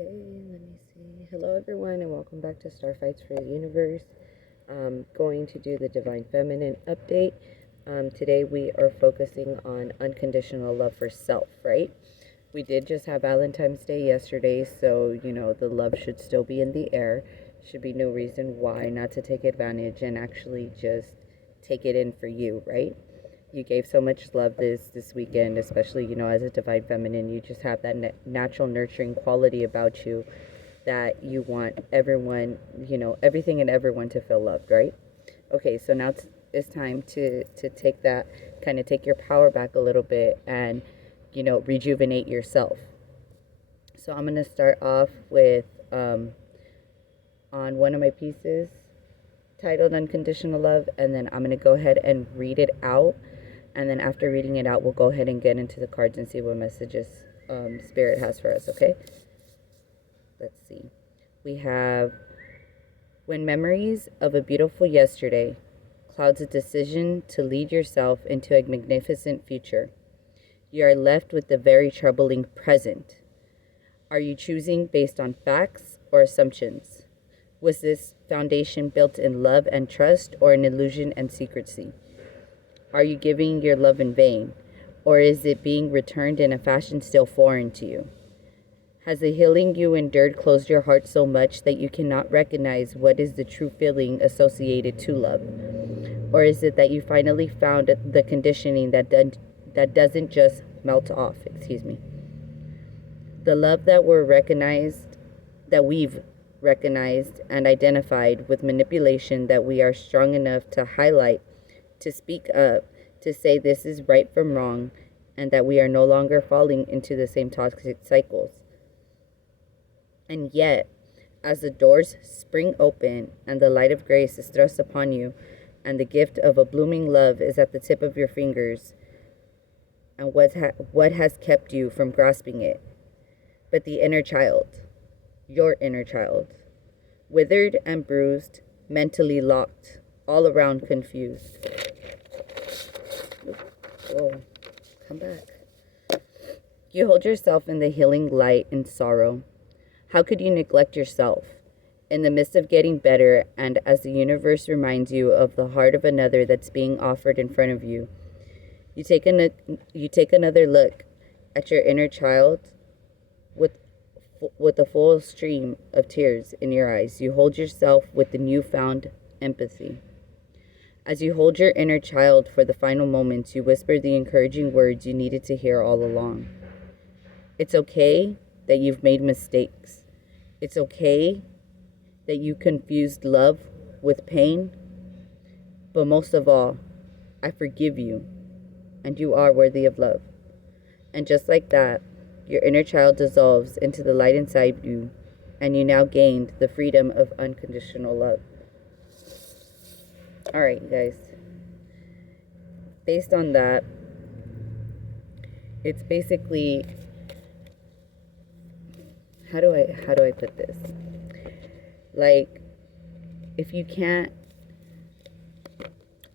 Okay, let me see. Hello, everyone, and welcome back to Starfights for the Universe. I'm going to do the Divine Feminine update. Today, we are focusing on unconditional love for self, right? We did just have Valentine's Day yesterday, so, the love should still be in the air. Should be no reason why not to take advantage and actually just take it in for you, right? You gave so much love this weekend, especially as a divine feminine. You just have that natural nurturing quality about you that you want everyone, everything and everyone to feel loved, right? Okay, so now it's time to take that, kind of take your power back a little bit and rejuvenate yourself. So I'm going to start off with on one of my pieces titled Unconditional Love, and then I'm going to go ahead and read it out. And then after reading it out, we'll go ahead and get into the cards and see what messages Spirit has for us, okay? Let's see. We have, when memories of a beautiful yesterday clouds a decision to lead yourself into a magnificent future, you are left with the very troubling present. Are you choosing based on facts or assumptions? Was this foundation built in love and trust, or in illusion and secrecy? Are you giving your love in vain, or is it being returned in a fashion still foreign to you? Has the healing you endured closed your heart so much that you cannot recognize what is the true feeling associated to love? Or is it that you finally found the conditioning that doesn't just melt off, The love that we've recognized and identified with manipulation, that we are strong enough to highlight, to speak up, to say this is right from wrong, and that we are no longer falling into the same toxic cycles. And yet, as the doors spring open and the light of grace is thrust upon you, and the gift of a blooming love is at the tip of your fingers, and what has kept you from grasping it? But the inner child, your inner child, withered and bruised, mentally locked, all around confused. Whoa, come back. You hold yourself in the healing light and sorrow. How could you neglect yourself? In the midst of getting better, and as the universe reminds you of the heart of another that's being offered in front of you, you take another look at your inner child with a full stream of tears in your eyes. You hold yourself with the newfound empathy. As you hold your inner child for the final moments, you whisper the encouraging words you needed to hear all along. It's okay that you've made mistakes. It's okay that you confused love with pain. But most of all, I forgive you, and you are worthy of love. And just like that, your inner child dissolves into the light inside you, and you now gained the freedom of unconditional love. All right, guys. Based on that, it's basically, how do I put this? Like, if you can't,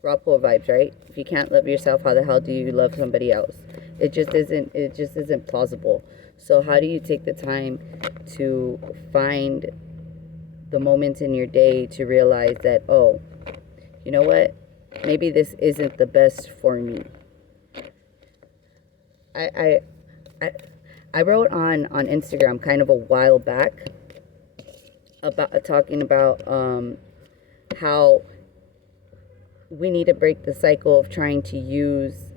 raw pool vibes, right? If you can't love yourself, how the hell do you love somebody else? It just isn't plausible. So how do you take the time to find the moments in your day to realize that, oh, you know what? Maybe this isn't the best for me. I wrote on Instagram kind of a while back about talking about how we need to break the cycle of trying to use,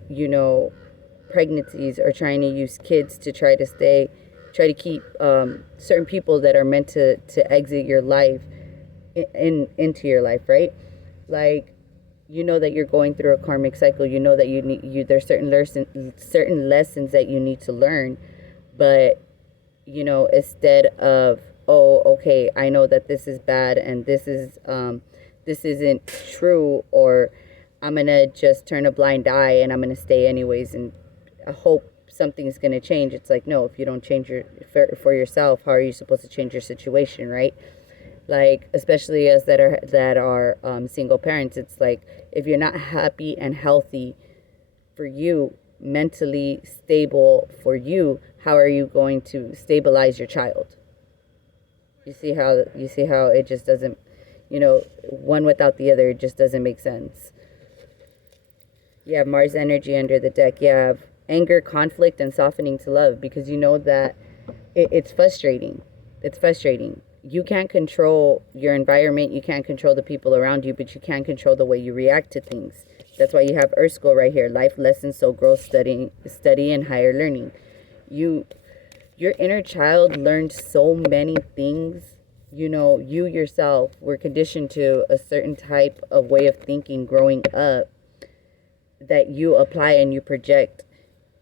pregnancies, or trying to use kids to try to keep certain people that are meant to exit your life into your life, right? Like, that you're going through a karmic cycle. That there's certain lessons that you need to learn, but instead of, oh, okay, I know that this is bad and this isn't true, or I'm gonna just turn a blind eye and I'm gonna stay anyways and hope something's gonna change. It's like, no, if you don't change for yourself, how are you supposed to change your situation, right? Like, especially us that are single parents, it's like, if you're not happy and healthy for you, mentally stable for you, how are you going to stabilize your child, You see how it just doesn't, one without the other, it just doesn't make sense. You have Mars energy under the deck. You have anger, conflict, and softening to love, because you know that it's frustrating. It's frustrating. You can't control your environment. You can't control the people around you, but you can control the way you react to things. That's why you have Earth School right here. Life lessons, soul growth, study, and higher learning. Your inner child learned so many things. You yourself were conditioned to a certain type of way of thinking growing up that you apply and you project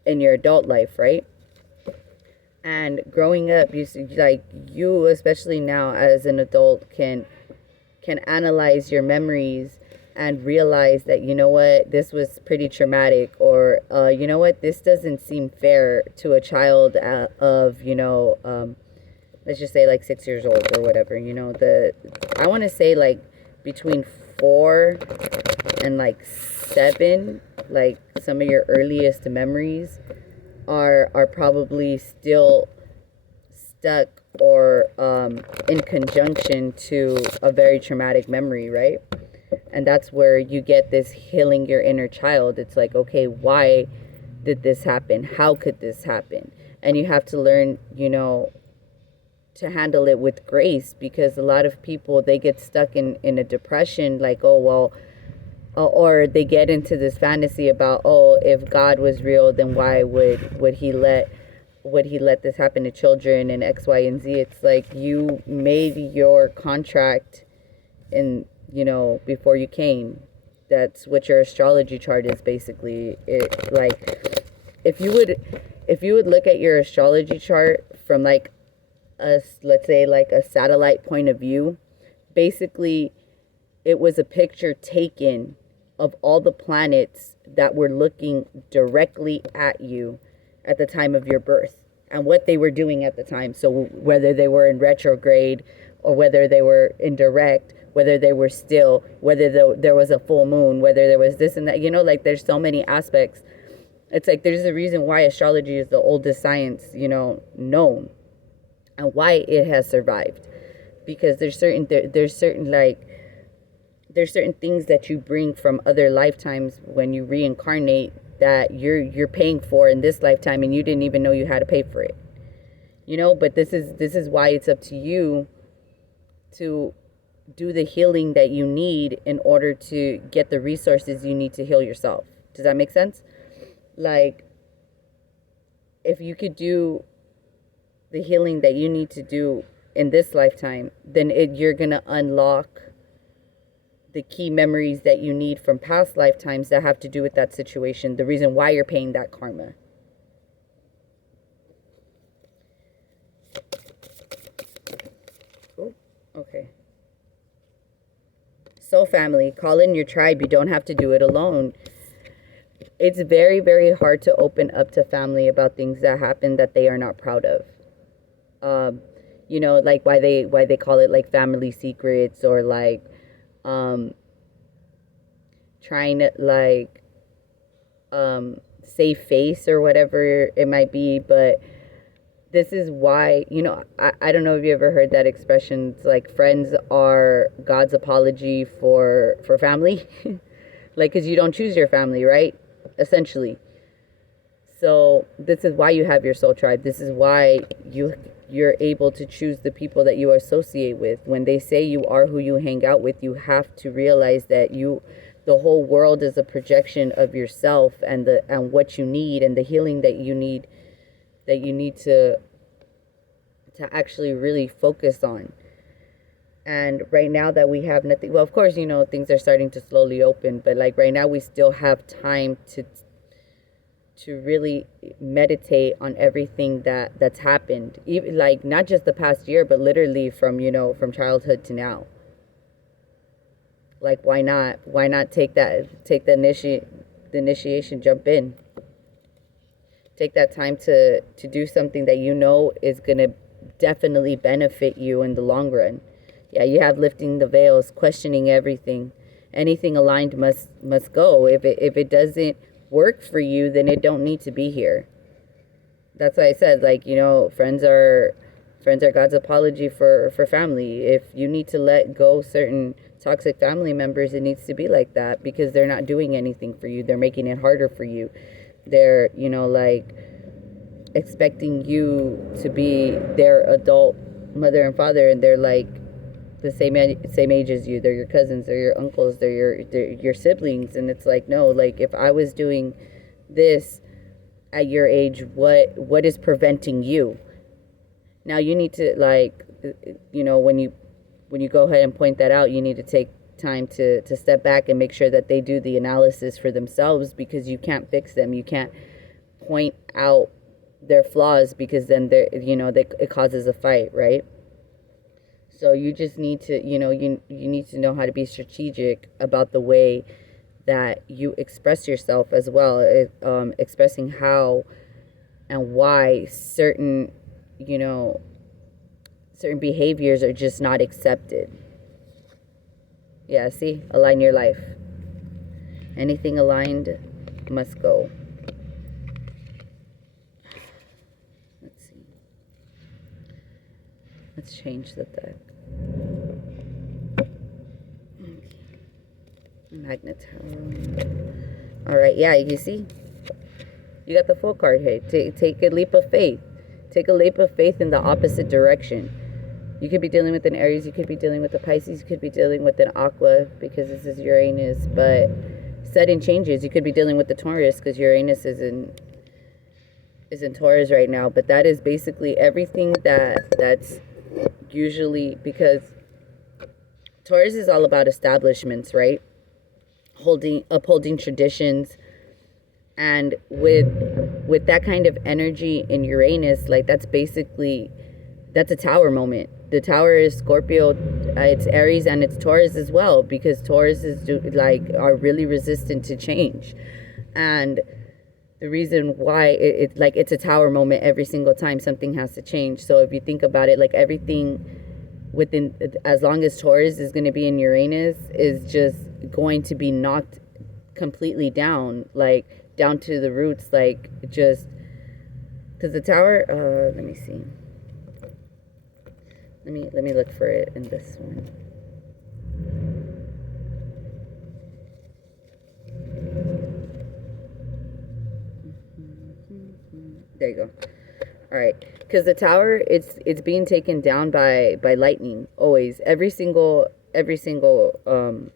in your adult life, right? And growing up, you especially now as an adult can analyze your memories and realize that, you know what, this was pretty traumatic, or you know what, this doesn't seem fair to a child of, let's just say like 6 years old or whatever. I want to say like between 4 and like 7, like some of your earliest memories are probably still stuck or in conjunction to a very traumatic memory, right? And that's where you get this healing your inner child. It's like, okay, why did this happen? How could this happen? And you have to learn, to handle it with grace, because a lot of people, they get stuck in a depression, like, oh, well, or they get into this fantasy about, oh, if God was real, then why would he let this happen to children and X, Y, and Z? It's like you made your contract in, before you came. That's what your astrology chart is basically. It, like, if you would look at your astrology chart from like let's say like a satellite point of view, basically it was a picture taken of all the planets that were looking directly at you at the time of your birth and what they were doing at the time. So whether they were in retrograde or whether they were in direct, whether they were still, whether there was a full moon, whether there was this and that, like there's so many aspects. It's like there's a reason why astrology is the oldest science, known, and why it has survived. Because there's certain things that you bring from other lifetimes when you reincarnate that you're paying for in this lifetime, and you didn't even know you had to pay for it. But this is why it's up to you to do the healing that you need in order to get the resources you need to heal yourself. Does that make sense? Like, if you could do the healing that you need to do in this lifetime, then you're going to unlock the key memories that you need from past lifetimes that have to do with that situation, the reason why you're paying that karma. Oh, okay. Soul family, call in your tribe. You don't have to do it alone. It's very, very hard to open up to family about things that happen that they are not proud of. Like why they call it like family secrets, or like trying to like save face or whatever it might be. But this is why, I don't know if you ever heard that expression. It's like friends are God's apology for family. Like, because you don't choose your family, right? Essentially. So this is why you have your soul tribe. This is why you're able to choose the people that you associate with. When they say you are who you hang out with, you have to realize that the whole world is a projection of yourself, and what you need, and the healing that you need to actually really focus on. And right now that we have nothing, well, of course, things are starting to slowly open, but like right now we still have time to really meditate on everything that's happened, even like not just the past year, but literally from childhood to now. Like, why not take the initiation, jump in, take that time to do something that is going to definitely benefit you in the long run. Yeah, you have lifting the veils, questioning everything. Anything aligned must go. If it doesn't work for you, then it don't need to be here. That's why I said, like, friends are Friends are God's apology for family. If you need to let go certain toxic family members, it needs to be like that, because they're not doing anything for you. They're making it harder for you. They're, you know, like, expecting you to be their adult mother and father, and they're like the same age as you. They're your cousins, they're your uncles, they're your siblings. And it's like, no, like, if I was doing this at your age, what is preventing you? Now you need to, like, you know, when you go ahead and point that out, you need to take time to step back and make sure that they do the analysis for themselves, because you can't fix them. You can't point out their flaws, because then they're, you know, it causes a fight, right? So you just need to, you know, you need to know how to be strategic about the way that you express yourself as well. Expressing how and why certain, you know, certain behaviors are just not accepted. Yeah, see? Align your life. Anything aligned must go. Let's see. Let's change the deck. Magnet Tarot. Alright, yeah, you see? You got the Fool card here. Take a leap of faith. Take a leap of faith in the opposite direction. You could be dealing with an Aries, you could be dealing with a Pisces, you could be dealing with an Aqua, because this is Uranus, but sudden changes. You could be dealing with the Taurus, because Uranus is in Taurus right now. But that is basically everything that's usually, because Taurus is all about establishments, right? Upholding traditions. And with that kind of energy in Uranus, like, that's a Tower moment. The Tower is Scorpio, it's Aries, and it's Taurus as well, because Taurus are really resistant to change. And the reason why it's a Tower moment every single time something has to change. So if you think about it, like, everything within, as long as Taurus is going to be in Uranus, is just going to be knocked completely down, like, down to the roots, like, just because the Tower, let me see. Let me look for it in this one. There you go. All right, because the Tower, it's being taken down by lightning always, every single time,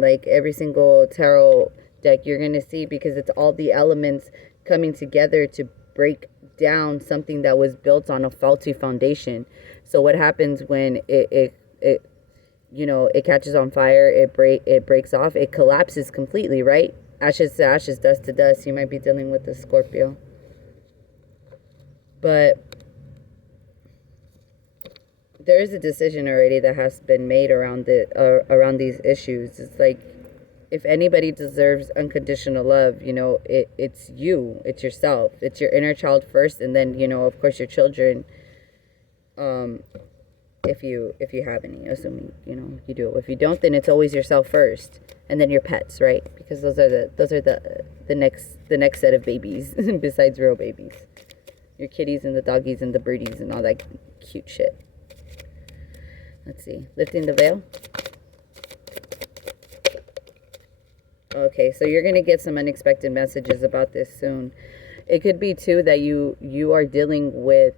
like, every single tarot deck you're gonna see, because it's all the elements coming together to break down something that was built on a faulty foundation. So what happens when it you know, it catches on fire, it breaks off, it collapses completely, right? Ashes to ashes, dust to dust. You might be dealing with the Scorpio, but there is a decision already that has been made around around these issues. It's like, if anybody deserves unconditional love, you know, it's you, it's yourself, it's your inner child first, and then, you know, of course, your children, if you have any, assuming, you know, you do. If you don't, then it's always yourself first, and then your pets, right? Because those are the next set of babies besides real babies, your kitties and the doggies and the birdies and all that cute shit. Let's see, lifting the veil. Okay, so you're going to get some unexpected messages about this soon. It could be, too, that you are dealing with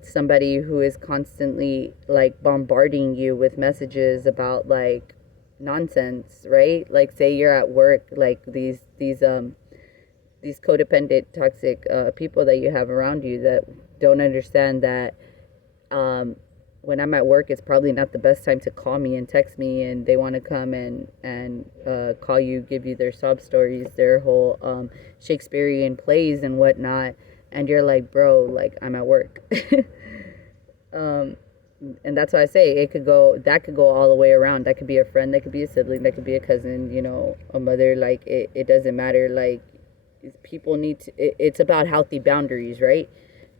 somebody who is constantly, like, bombarding you with messages about, like, nonsense, right? Like, say you're at work, like, these codependent, toxic people that you have around you that don't understand that when I'm at work, it's probably not the best time to call me and text me, and they want to come and call you, give you their sob stories, their whole Shakespearean plays and whatnot, and you're like, bro, like, I'm at work. And that's why I say that could go all the way around. That could be a friend, that could be a sibling, that could be a cousin, you know, a mother. Like, it doesn't matter. Like, people need to, it's about healthy boundaries, right?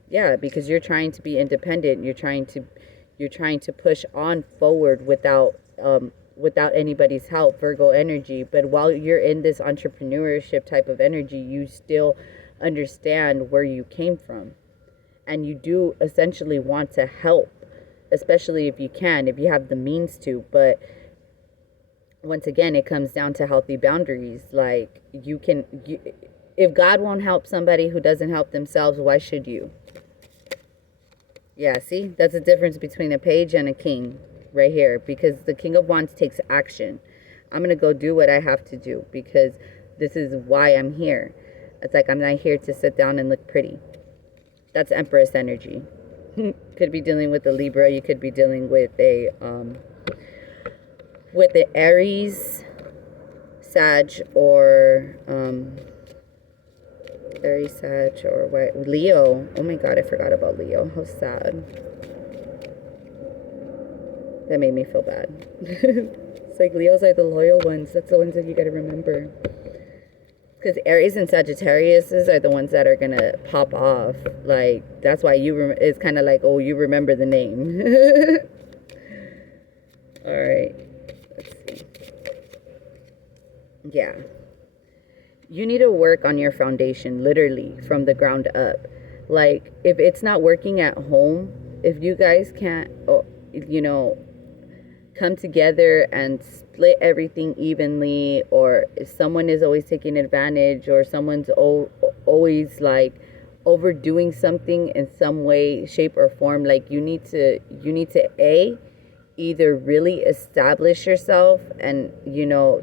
Yeah, because you're trying to be independent, you're trying to push on forward without anybody's help, Virgo energy. But while you're in this entrepreneurship type of energy, you still understand where you came from. and you do essentially want to help, especially if you can, if you have the means to. But once again, it comes down to healthy boundaries. Like, if God won't help somebody who doesn't help themselves, why should you? Yeah, see? That's the difference between a page and a king right here, because the King of Wands takes action. I'm going to go do what I have to do because this is why I'm here. It's like I'm not here to sit down and look pretty. That's Empress energy. Could be dealing with a Libra. You could be dealing with a Aries, Sag, or Aries, Sag, or what? Leo. Oh my God, I forgot about Leo. How sad. That made me feel bad. It's like Leos are the loyal ones. That's the ones that you got to remember. Because Aries and Sagittarius are the ones that are going to pop off. Like, that's why it's kind of like, oh, you remember the name. All right. Let's see. Yeah. You need to work on your foundation, literally, from the ground up. Like, if it's not working at home, if you guys can't, come together and split everything evenly, or if someone is always taking advantage, or someone's always like overdoing something in some way, shape, or form, like you need to either really establish yourself and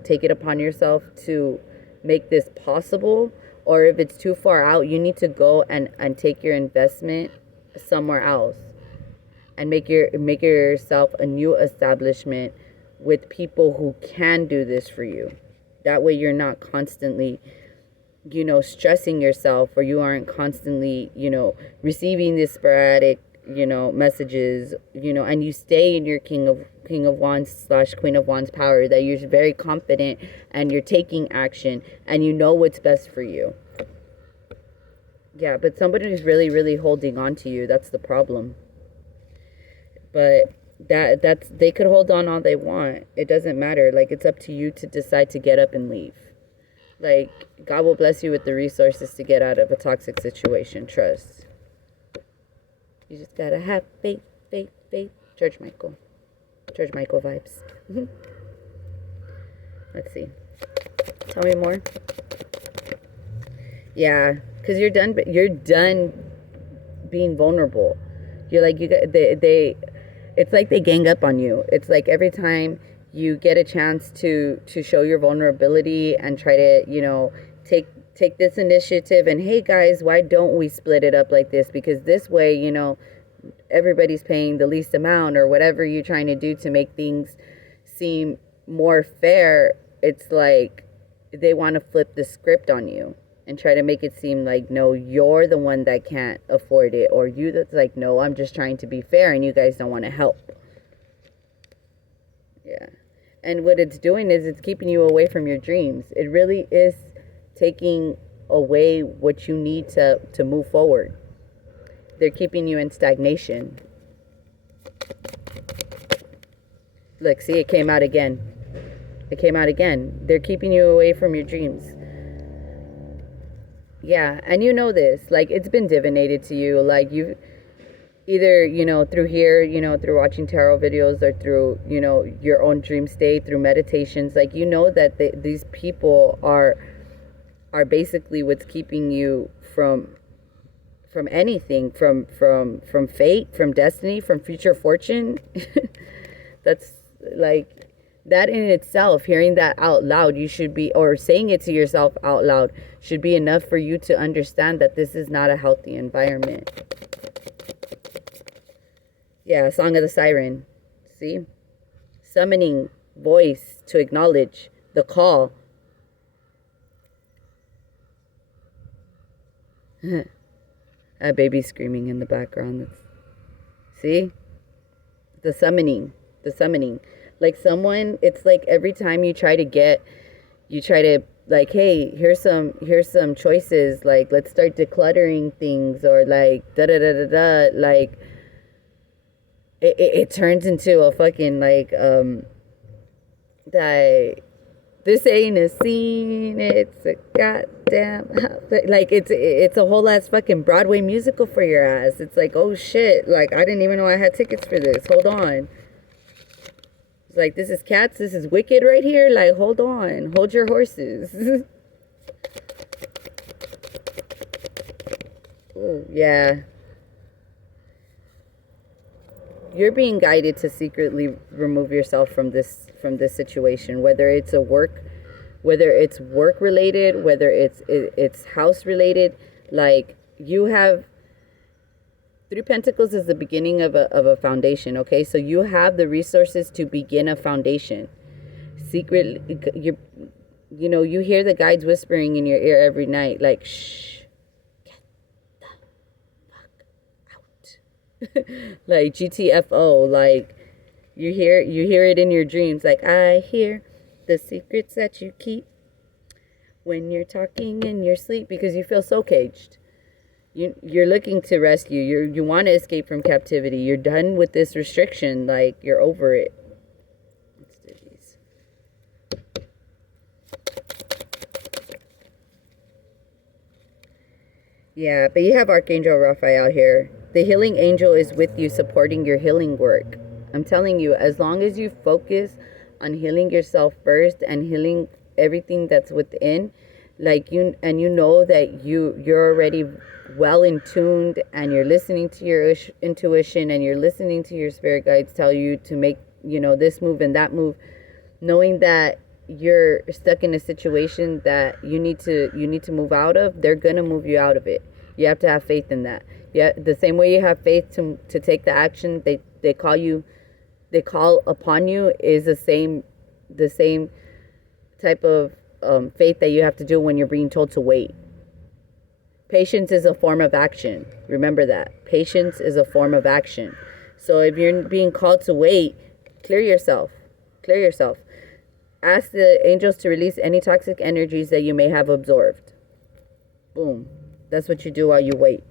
take it upon yourself to make this possible, or if it's too far out, you need to go and take your investment somewhere else and make yourself a new establishment with people who can do this for you. That way you're not constantly, stressing yourself, or you aren't constantly, receiving these sporadic, messages, and you stay in your King of Wands / Queen of Wands power, that you're very confident and you're taking action and you know what's best for you. Yeah, but somebody who's really, really holding on to you, that's the problem. But that's they could hold on all they want. It doesn't matter. Like, it's up to you to decide to get up and leave. Like, God will bless you with the resources to get out of a toxic situation. Trust. You just gotta have faith, faith, faith. George Michael vibes. Let's see. Tell me more. Yeah, because you're done being vulnerable. You're like, it's like they gang up on you. It's like every time you get a chance to show your vulnerability and try to, take this initiative, and hey guys, why don't we split it up like this? Because this way, everybody's paying the least amount, or whatever you're trying to do to make things seem more fair. It's like they want to flip the script on you and try to make it seem like, no, you're the one that can't afford it, or you that's like, no, I'm just trying to be fair and you guys don't want to help. Yeah. And what it's doing is it's keeping you away from your dreams. It really is taking away what you need to move forward. They're keeping you in stagnation. Look, see, it came out again. They're keeping you away from your dreams. Yeah, and you know this, like, it's been divinated to you, like, you've either, through here, through watching tarot videos, or through, your own dream state, through meditations, like, that these people are basically what's keeping you from anything, from fate, from destiny, from future fortune. That's like, that in itself, hearing that out loud, you should be, or saying it to yourself out loud, should be enough for you to understand that this is not a healthy environment. Yeah, Song of the Siren. See? Summoning voice to acknowledge the call. A baby screaming in the background. See? The summoning. Like, someone, it's like every time you try to like, hey, here's some choices, like, let's start decluttering things, or like like, it turns into a fucking, like, This ain't a scene, it's a goddamn like it's a whole ass fucking Broadway musical for your ass. It's like, oh shit, like I didn't even know I had tickets for this. Hold on. It's like, this is Cats, this is Wicked right here. Like, hold on, hold your horses. Oh, yeah. You're being guided to secretly remove yourself from this situation, whether it's work related, whether it's house related. Like, you have Three Pentacles is the beginning of a foundation, okay? So you have the resources to begin a foundation. Secretly, you hear the guides whispering in your ear every night, like, shh, get the fuck out. Like GTFO, like you hear it in your dreams, like, I hear the secrets that you keep when you're talking in your sleep, because you feel so caged. You're looking to rescue. You want to escape from captivity. You're done with this restriction. Like, you're over it. Let's do these. Yeah, but you have Archangel Raphael here. The healing angel is with you, supporting your healing work. I'm telling you, as long as you focus on healing yourself first and healing everything that's within, like you know that you're already well in tuned, and you're listening to your intuition, and you're listening to your spirit guides tell you to make this move and that move, knowing that you're stuck in a situation that you need to move out of. They're gonna move you out of it. You have to have faith in that. Yeah, the same way you have faith to take the action they call upon you is the same type of faith that you have to do when you're being told to wait. Patience is a form of action. Remember that. Patience is a form of action. So if you're being called to wait, clear yourself. Clear yourself. Ask the angels to release any toxic energies that you may have absorbed. Boom. That's what you do while you wait.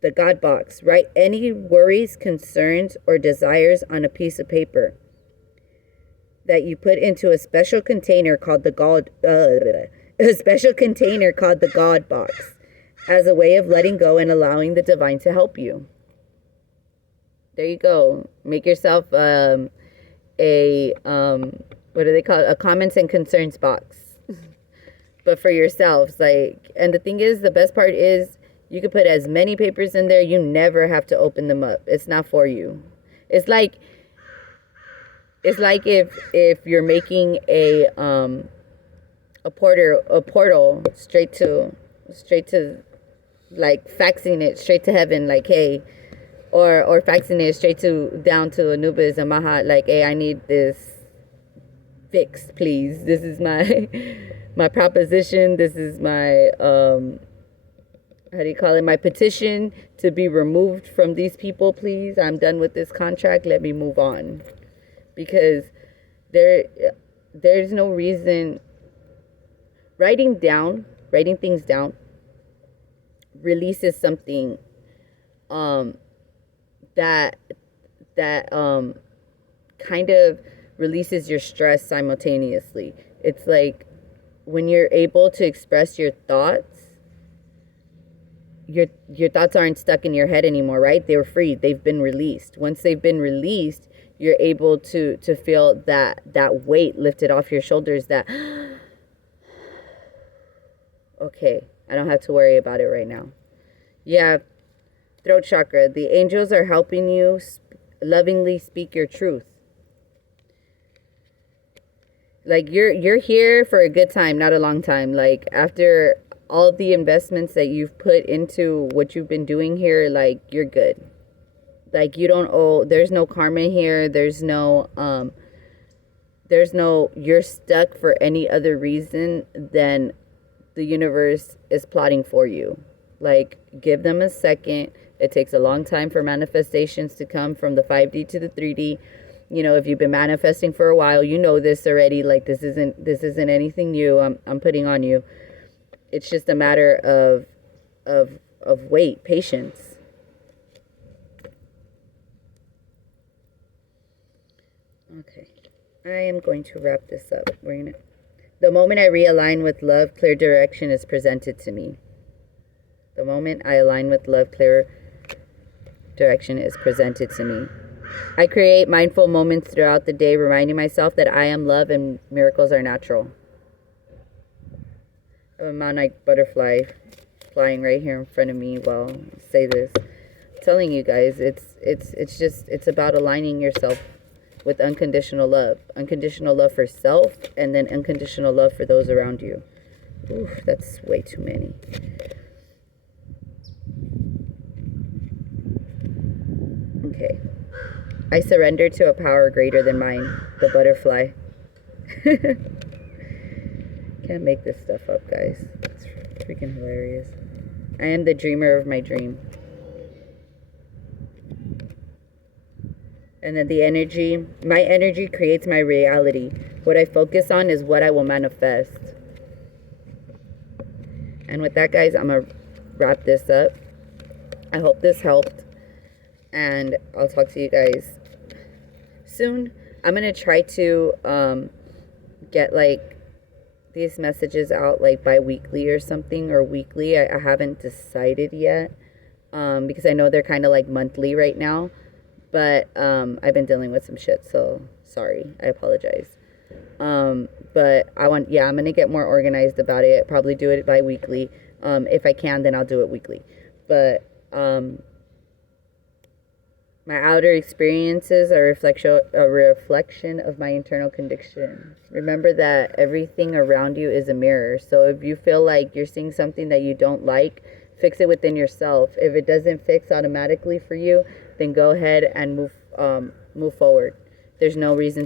The God box. Write any worries, concerns, or desires on a piece of paper that you put into a special container called the God box, as a way of letting go and allowing the divine to help you. There you go. Make yourself what do they call it? A comments and concerns box. But for yourselves, like, and the thing is, the best part is you can put as many papers in there, you never have to open them up. It's not for you. It's like if you're making a portal straight to like faxing it straight to heaven, like, hey, or faxing it straight down to Anubis and Mahat, like, hey, I need this fixed, please. This is my proposition. This is my how do you call it? My petition to be removed from these people, please. I'm done with this contract. Let me move on. Because there's no reason. Writing things down releases something that kind of releases your stress simultaneously. It's like when you're able to express your thoughts, your thoughts aren't stuck in your head anymore, right? They're free. They've been released. Once they've been released, you're able to feel that weight lifted off your shoulders, that okay, I don't have to worry about it right now. Yeah, throat chakra. The angels are helping you lovingly speak your truth. Like, you're here for a good time, not a long time. Like, after all the investments that you've put into what you've been doing here, like, you're good. Like, you don't owe, there's no karma here. There's no, you're stuck for any other reason than the universe is plotting for you. Like, give them a second. It takes a long time for manifestations to come from the 5D to the 3D. If you've been manifesting for a while, you know this already. Like, this isn't anything new I'm putting on you. It's just a matter of wait, patience. Okay. I am going to wrap this up. The moment I realign with love, clear direction is presented to me. The moment I align with love, clear direction is presented to me. I create mindful moments throughout the day, reminding myself that I am love and miracles are natural. I have a Mount butterfly flying right here in front of me while I say this. I'm telling you guys, it's about aligning yourself with unconditional love. Unconditional love for self, and then unconditional love for those around you. Oof, that's way too many. Okay. I surrender to a power greater than mine, the butterfly. Can't make this stuff up, guys. It's freaking hilarious. I am the dreamer of my dream. And then my energy creates my reality. What I focus on is what I will manifest. And with that, guys, I'm going to wrap this up. I hope this helped. And I'll talk to you guys soon. I'm going to try to get, like, these messages out, like, bi-weekly or something, or weekly. I haven't decided yet, because I know they're kind of, like, monthly right now. But I've been dealing with some shit, so sorry. I apologize. But I'm going to get more organized about it. Probably do it bi-weekly. If I can, then I'll do it weekly. But my outer experiences are a reflection of my internal condition. Remember that everything around you is a mirror. So if you feel like you're seeing something that you don't like, fix it within yourself. If it doesn't fix automatically for you, then go ahead and move forward. There's no reason